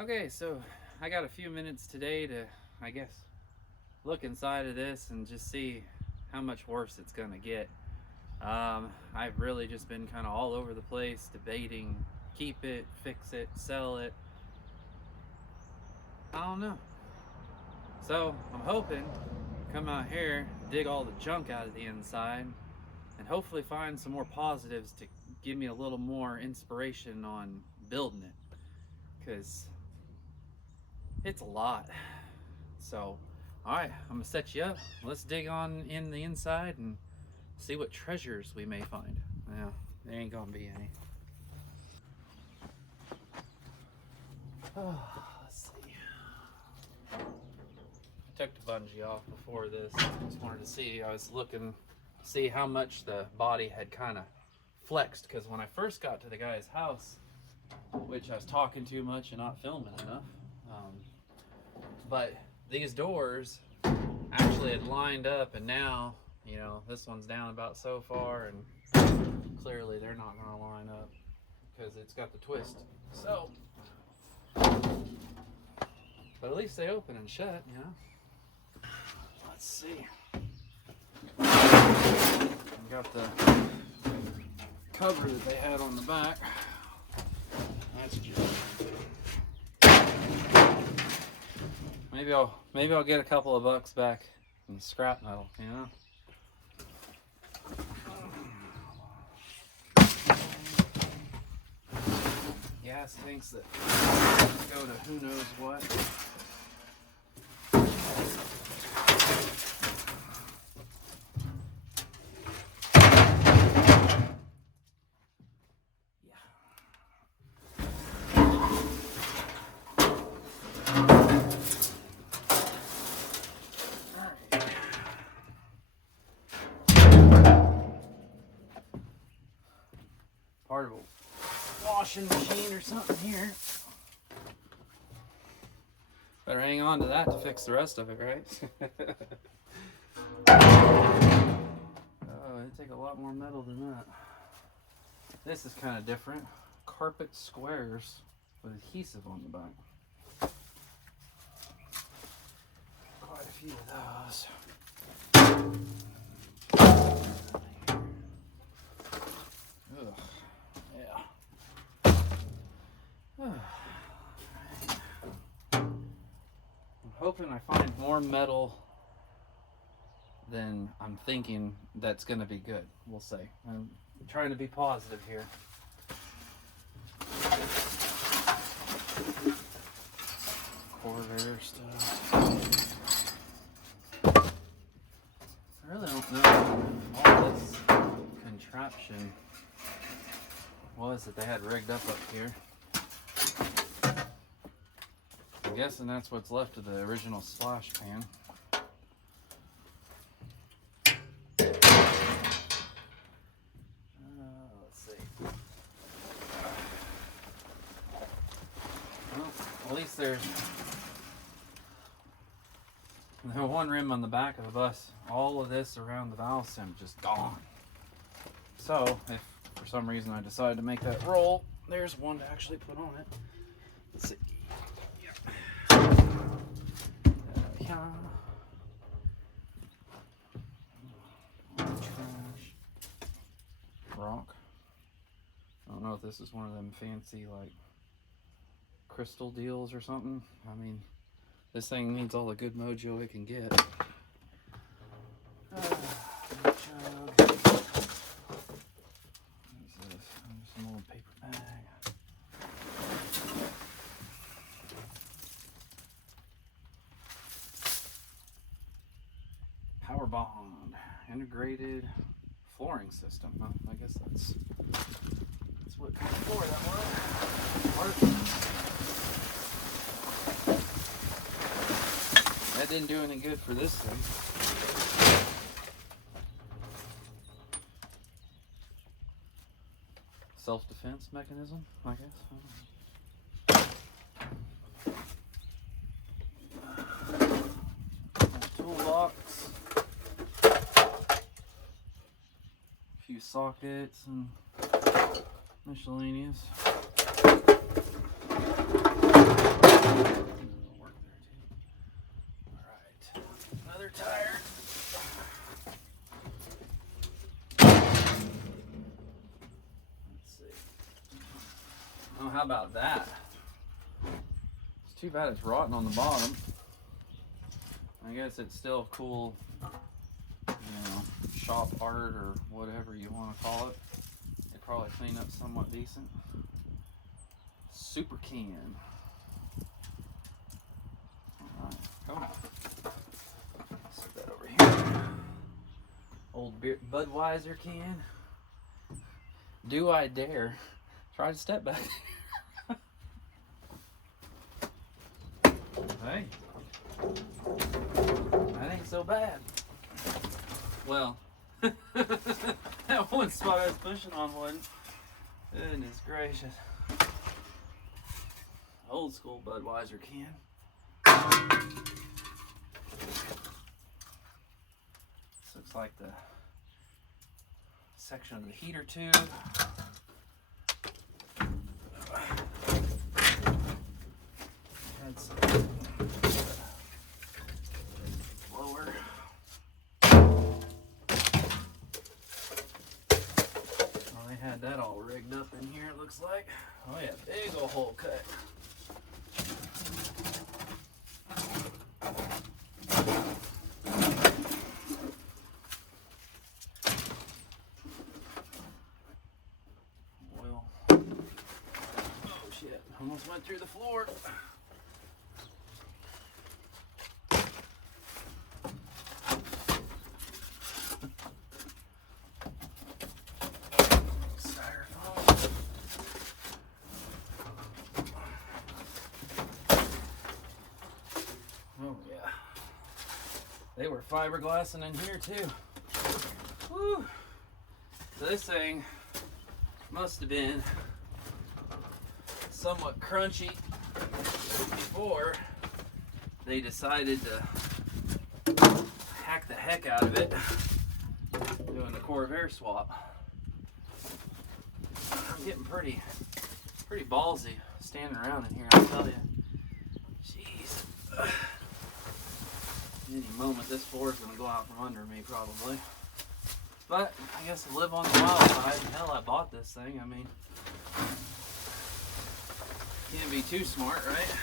Okay, so I got a few minutes today to, I guess, look inside of this and just see how much worse it's gonna get. I've really just been kind of all over the place debating keep it, fix it, sell it. I don't know. So I'm hoping to come out here, dig all the junk out of the inside, and hopefully find some more positives to give me a little more inspiration on building it. Because it's a lot. So, alright, I'm gonna set you up. Let's dig on in the inside and see what treasures we may find. Yeah, there ain't gonna be any. Oh, let's see. I took the bungee off before this. Just wanted to see. I was looking to see how much the body had kind of flexed, because when I first got to the guy's house, which I was talking too much and not filming enough, but these doors actually had lined up, and now, you know, this one's down about so far, and clearly they're not going to line up because it's got the twist. So, but at least they open and shut, you know. Let's see. Got the cover that they had on the back. That's just. Maybe I'll get a couple of bucks back in the scrap metal, you know. Gas tanks that go to who knows what. Part of a washing machine or something here. Better hang on to that to fix the rest of it, right? Oh, it'd take a lot more metal than that. This is kind of different. Carpet squares with adhesive on the back. Quite a few of those. Ugh. I'm hoping I find more metal than I'm thinking that's going to be good. We'll see. I'm trying to be positive here. Corvair stuff. I really don't know all this contraption was that they had rigged up here. I'm guessing that's what's left of the original splash pan. Let's see. Well, at least there's the one rim on the back of the bus. All of this around the valve stem just gone. So if for some reason I decide to make that roll, there's one to actually put on it. Let's see. Trash. Rock. I don't know if this is one of them fancy like crystal deals or something. I mean, this thing needs all the good mojo it can get. Jug. Some old paper bag. Power Bond integrated flooring system. Well, I guess that's what kind of floor that was. That didn't do any good for this thing. Self-defense mechanism, I guess. Toolbox. A few sockets and miscellaneous. How about that? It's too bad it's rotten on the bottom. I guess it's still cool, you know, shop art or whatever you want to call it. They probably clean up somewhat decent. Super can. Alright, come on. Set that over here. Old Budweiser can. Do I dare try to step back? Hey, that ain't so bad. Well, that one spot I was pushing on wasn't. Goodness gracious. Old school Budweiser can. This looks like the section of the heater tube. Had some blower. Well, they had that all rigged up in here, it looks like. Oh yeah, big old hole cut. Oil. Oh shit, almost went through the floor. Oh yeah, they were fiberglassing in here too. Woo. So this thing must have been somewhat crunchy before they decided to hack the heck out of it doing the Corvair swap. I'm getting pretty ballsy standing around in here, I'll tell you. Jeez. Any moment this floor is going to go out from under me probably. But I guess I live on the wild side. Hell, I bought this thing. I mean, can't be too smart, right?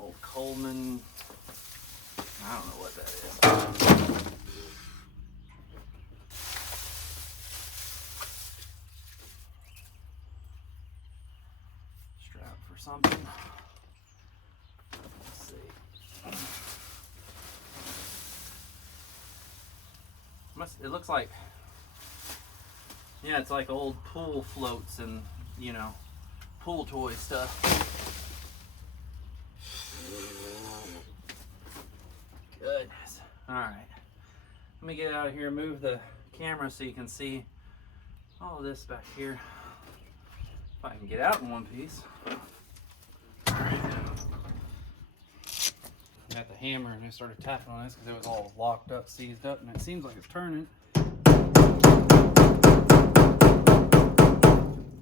Old Coleman. I don't know what that is. Strap for something. It looks like, yeah, it's like old pool floats and, you know, pool toy stuff. Goodness. Alright. Let me get out of here and move the camera so you can see all of this back here. If I can get out in one piece. Alright. Got the hammer and I started tapping on this because it was all locked up, seized up, and it seems like it's turning.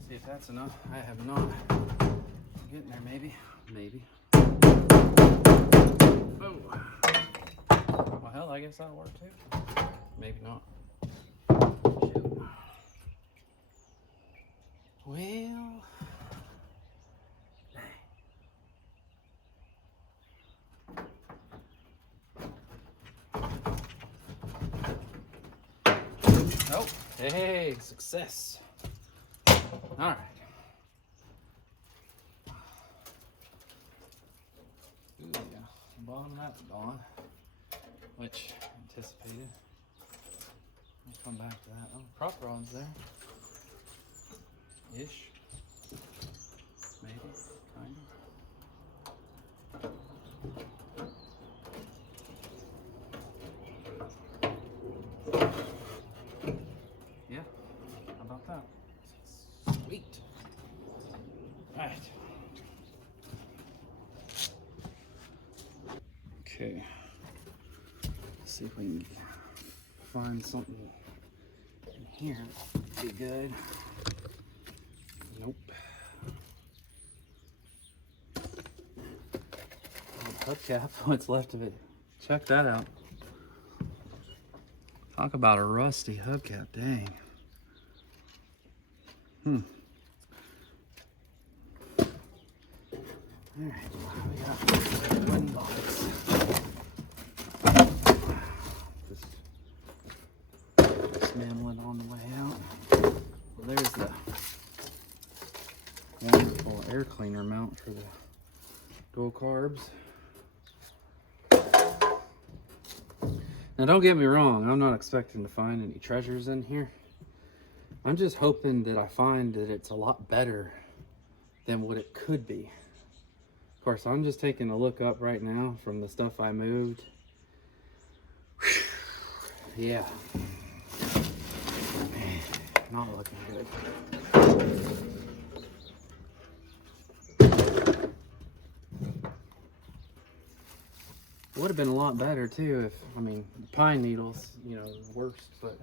See if that's enough. I have not. I'm getting there, maybe. Maybe. Oh. Well, hell, I guess that'll work too. Maybe not. Shoot. Well. Oh, hey, success. All right. Ooh, yeah. The bottom of that's gone, which anticipated. I'll come back to that. Oh, prop rod's there. Ish. Maybe, kind of. Sweet. All right. Okay. Let's see if we can find something in here that'd be good. Nope. Hubcap, what's left of it. Check that out. Talk about a rusty hubcap, dang. Alright, we got one box. Just dismantle it on the way out. Well, there's the wonderful air cleaner mount for the dual carbs. Now don't get me wrong, I'm not expecting to find any treasures in here. I'm just hoping that I find that it's a lot better than what it could be. Of course, I'm just taking a look up right now from the stuff I moved. Yeah. Not looking good. Would have been a lot better too if, I mean, pine needles, you know, worst, but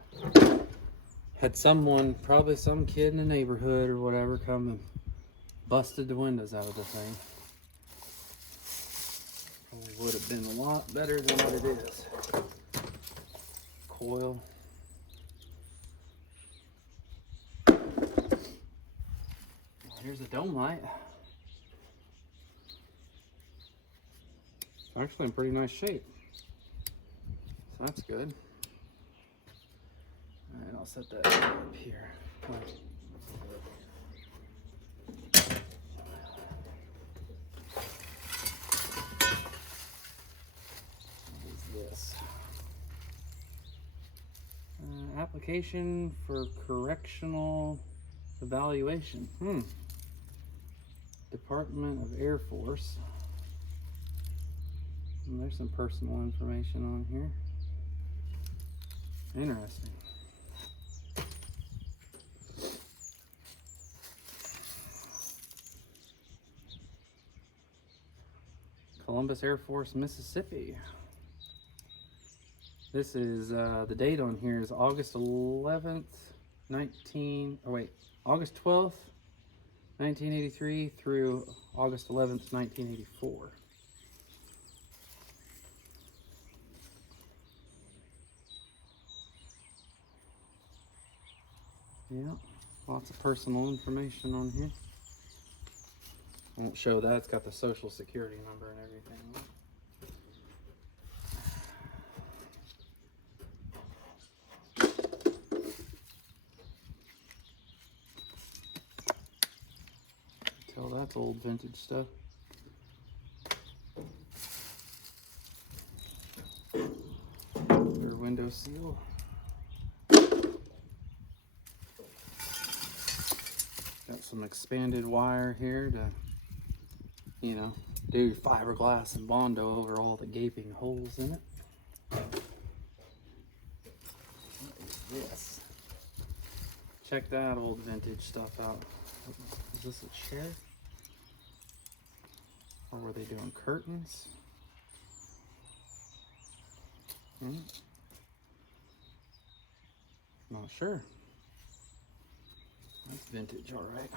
had someone, probably some kid in the neighborhood or whatever, come and busted the windows out of the thing. Probably would have been a lot better than what it is. Coil. Here's a dome light. It's actually in pretty nice shape. So that's good. Alright, I'll set that up here. What is this? Application for correctional evaluation. Department of Air Force. And there's some personal information on here. Interesting. Columbus Air Force, Mississippi. This is, the date on here is August 11th, August 12th, 1983 through August 11th, 1984. Yeah, lots of personal information on here. I won't show that, it's got the social security number and everything. Tell that's old vintage stuff. Rear window seal. Got some expanded wire here to, you know, do fiberglass and Bondo over all the gaping holes in it. What is this? Check that old vintage stuff out. Is this a chair? Or were they doing curtains? Not sure. That's vintage, all right.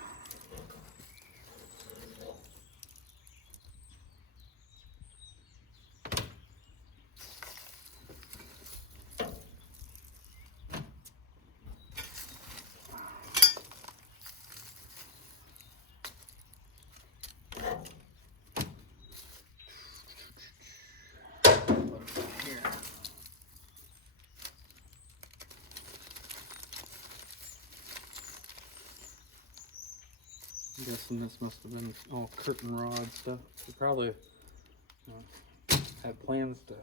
I'm guessing this must have been all curtain rod stuff. We probably had plans to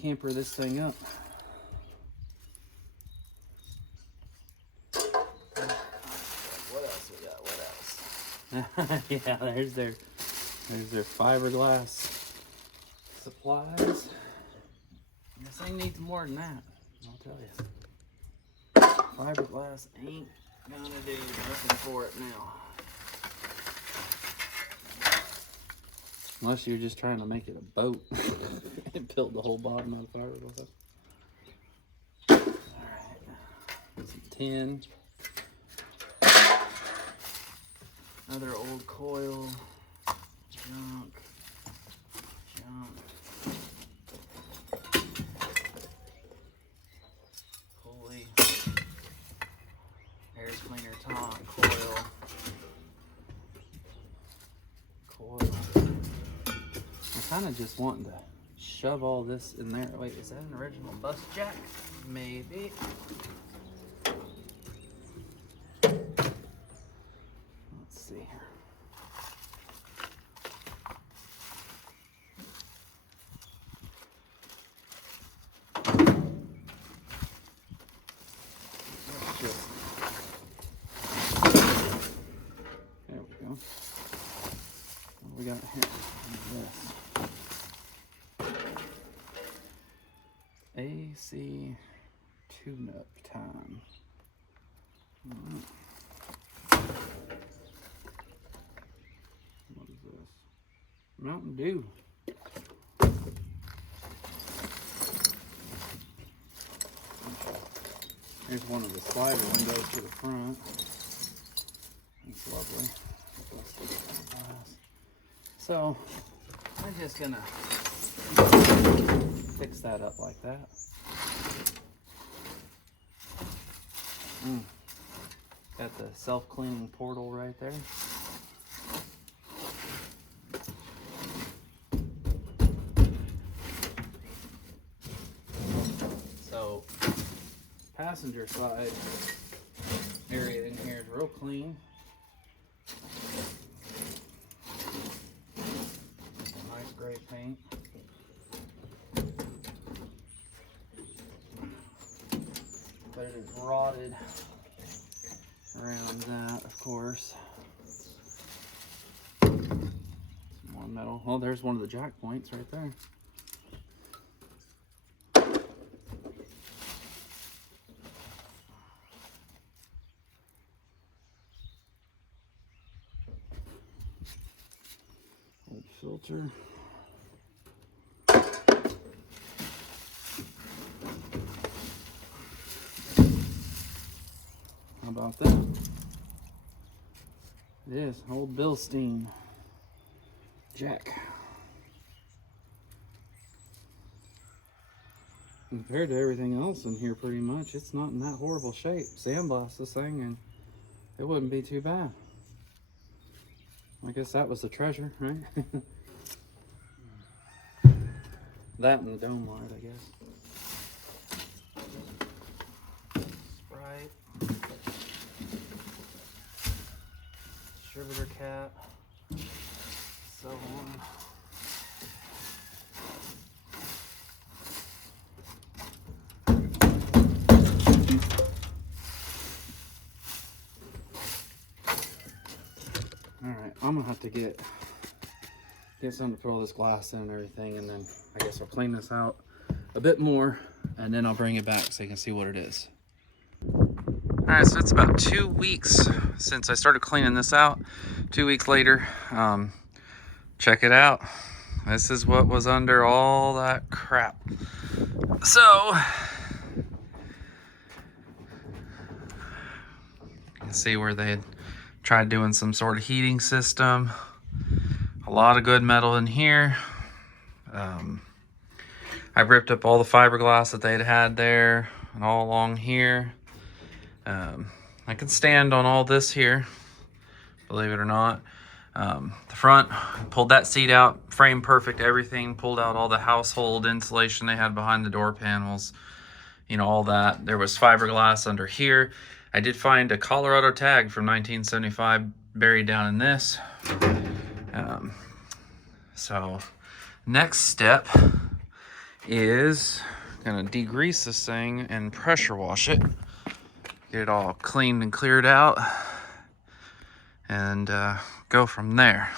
camper this thing up. What else we got? What else? Yeah, there's their fiberglass supplies. This thing needs more than that, I'll tell you. Fiberglass ain't gonna do nothing for it now. Unless you're just trying to make it a boat and build the whole bottom out of fiberglass. Alright, some tin. Another old coil. Junk. Pulley. Air cleaner top. Coil. kind of just wanting to shove all this in there. Wait, is that an original bus jack? Maybe. Let's see here. There we go. What do we got here? This. AC tune-up time. Right. What is this? Mountain Dew. Here's one of the slider windows to the front. That's lovely. So I'm just gonna fix that up like that. Got the self-cleaning portal right there. So passenger side area in here is real clean. Nice gray paint. But it is rotted around that, of course. Some more metal. Oh, there's one of the jack points right there. Old filter. How about that? It is old Bilstein jack. Compared to everything else in here, pretty much, it's not in that horrible shape. Sandblast this thing and it wouldn't be too bad. I guess that was the treasure, right? That and the dome light, I guess. Sprite. Distributor cap. So on. Alright, I'm gonna have to get something to put all this glass in and everything, and then I guess I'll clean this out a bit more, and then I'll bring it back so you can see what it is. Alright, so it's about 2 weeks since I started cleaning this out. 2 weeks later, check it out. This is what was under all that crap. So, you can see where they had tried doing some sort of heating system. A lot of good metal in here. I ripped up all the fiberglass that they'd had there and all along here. I can stand on all this here, believe it or not. The front, pulled that seat out, frame perfect, everything, pulled out all the household insulation they had behind the door panels, you know, all that. There was fiberglass under here. I did find a Colorado tag from 1975 buried down in this. So next step is gonna degrease this thing and pressure wash it, get it all cleaned and cleared out, and go from there.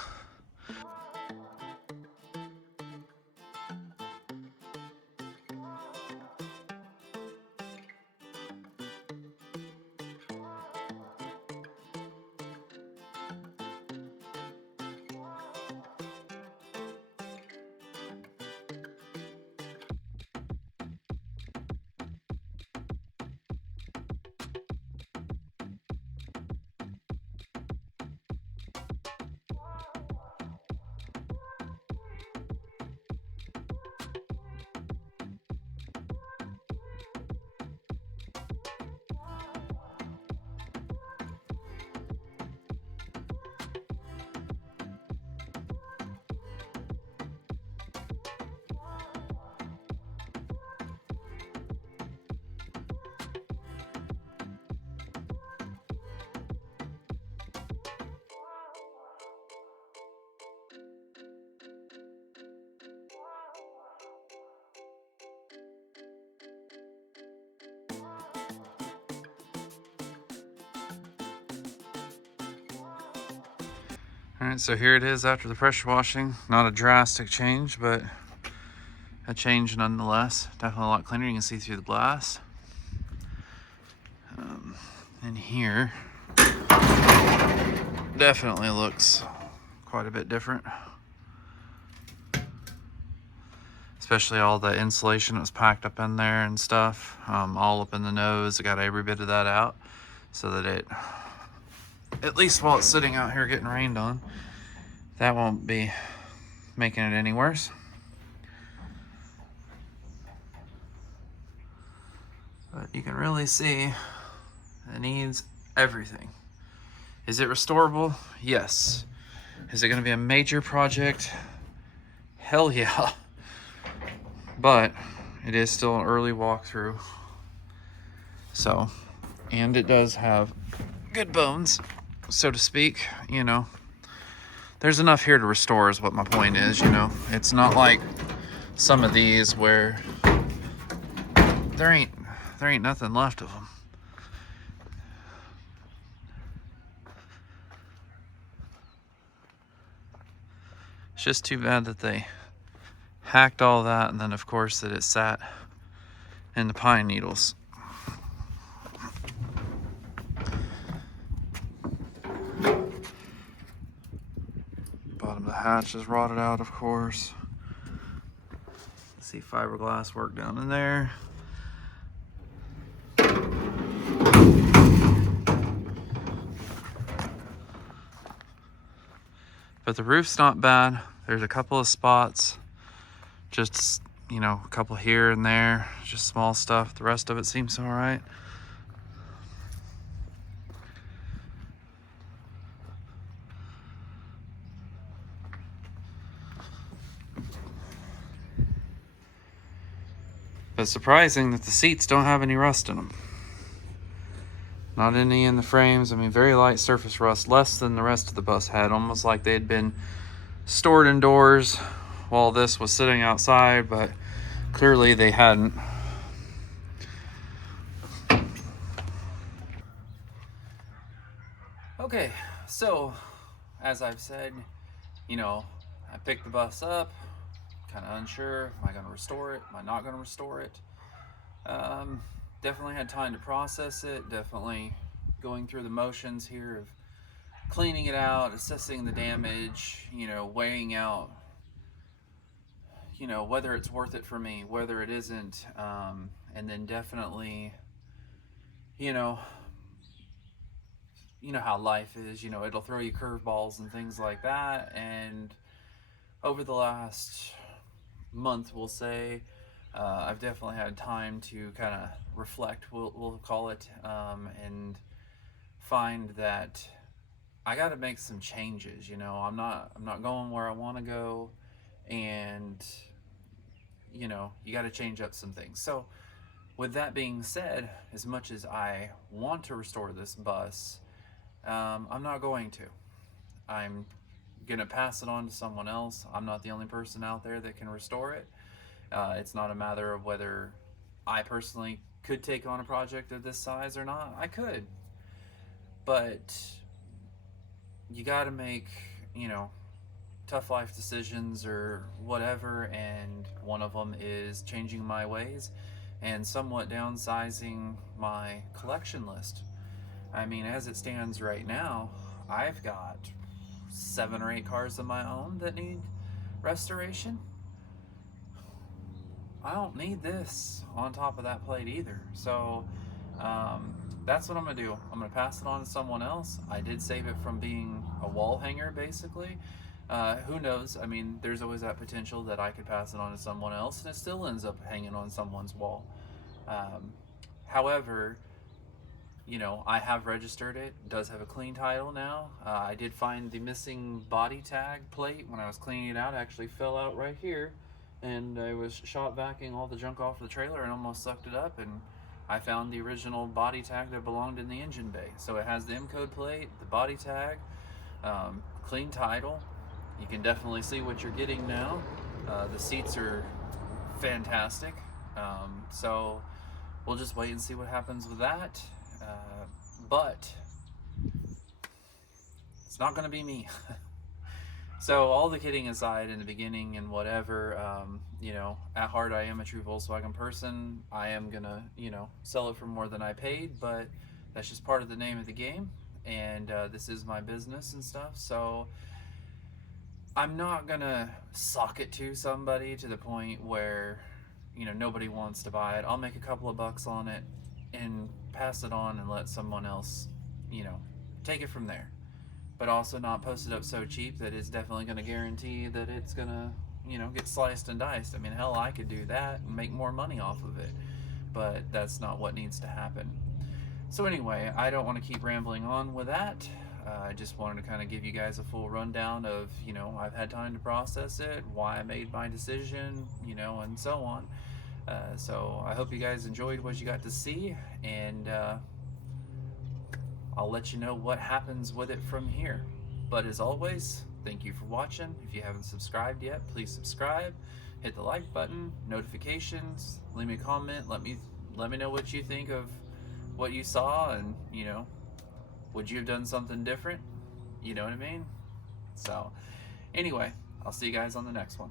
Alright, so here it is after the pressure washing. Not a drastic change, but a change nonetheless. Definitely a lot cleaner. You can see through the glass. And here definitely looks quite a bit different. Especially all the insulation that was packed up in there and stuff. All up in the nose. I got every bit of that out so that it, at least while it's sitting out here getting rained on, that won't be making it any worse. But you can really see it needs everything. Is it restorable? Yes. Is it going to be a major project? Hell yeah. But it is still an early walkthrough. So, and it does have good bones, so to speak. You know, there's enough here to restore is what my point is, you know. It's not like some of these where there ain't nothing left of them. It's just too bad that they hacked all that, and then of course that it sat in the pine needles. Bottom of the hatch is rotted out, of course. See fiberglass work down in there. But the roof's not bad. There's a couple of spots, just, you know, a couple here and there, just small stuff. The rest of it seems all right. But surprising that the seats don't have any rust in them. Not any in the frames. I mean, very light surface rust, less than the rest of the bus had, almost like they had been stored indoors while this was sitting outside, but clearly they hadn't. Okay, so as I've said, you know, I picked the bus up, kind of unsure, am I going to restore it, am I not going to restore it? Definitely had time to process it, definitely going through the motions here of cleaning it out, assessing the damage, you know, weighing out, you know, whether it's worth it for me, whether it isn't, and then definitely, you know how life is, you know, it'll throw you curveballs and things like that. And over the last month, we'll say, I've definitely had time to kind of reflect, we'll call it, and find that I got to make some changes. You know, I'm not going where I want to go, and you know, you got to change up some things. So with that being said, as much as I want to restore this bus, I'm not going to. I'm gonna pass it on to someone else. I'm not the only person out there that can restore it. It's not a matter of whether I personally could take on a project of this size or not. I could, but you got to make, you know, tough life decisions or whatever, and one of them is changing my ways and somewhat downsizing my collection list. I mean, as it stands right now, I've got 7 or 8 cars of my own that need restoration. I don't need this on top of that plate either. So that's what I'm gonna do. I'm gonna pass it on to someone else. I did save it from being a wall hanger, basically. Who knows? I mean, there's always that potential that I could pass it on to someone else and it still ends up hanging on someone's wall. However, you know, I have registered it. It does have a clean title now. I did find the missing body tag plate when I was cleaning it out. It actually fell out right here, and I was shop vacuuming all the junk off the trailer and almost sucked it up, and I found the original body tag that belonged in the engine bay. So it has the M-code plate, the body tag, clean title. You can definitely see what you're getting now. The seats are fantastic. So we'll just wait and see what happens with that. But it's not going to be me. So all the kidding aside, in the beginning and whatever, at heart I am a true Volkswagen person. I am gonna, sell it for more than I paid, but that's just part of the name of the game, and this is my business and stuff. So I'm not gonna sock it to somebody to the point where, nobody wants to buy it. I'll make a couple of bucks on it and pass it on and let someone else, you know, take it from there. But also not post it up so cheap that it's definitely going to guarantee that it's going to, get sliced and diced. I mean, hell, I could do that and make more money off of it. But that's not what needs to happen. So anyway, I don't want to keep rambling on with that. I just wanted to kind of give you guys a full rundown of, I've had time to process it, why I made my decision, and so on. So I hope you guys enjoyed what you got to see, and I'll let you know what happens with it from here. But as always, thank you for watching. If you haven't subscribed yet, please subscribe. Hit the like button, notifications, leave me a comment. Let me know what you think of what you saw, and would you have done something different? You know what I mean? So anyway, I'll see you guys on the next one.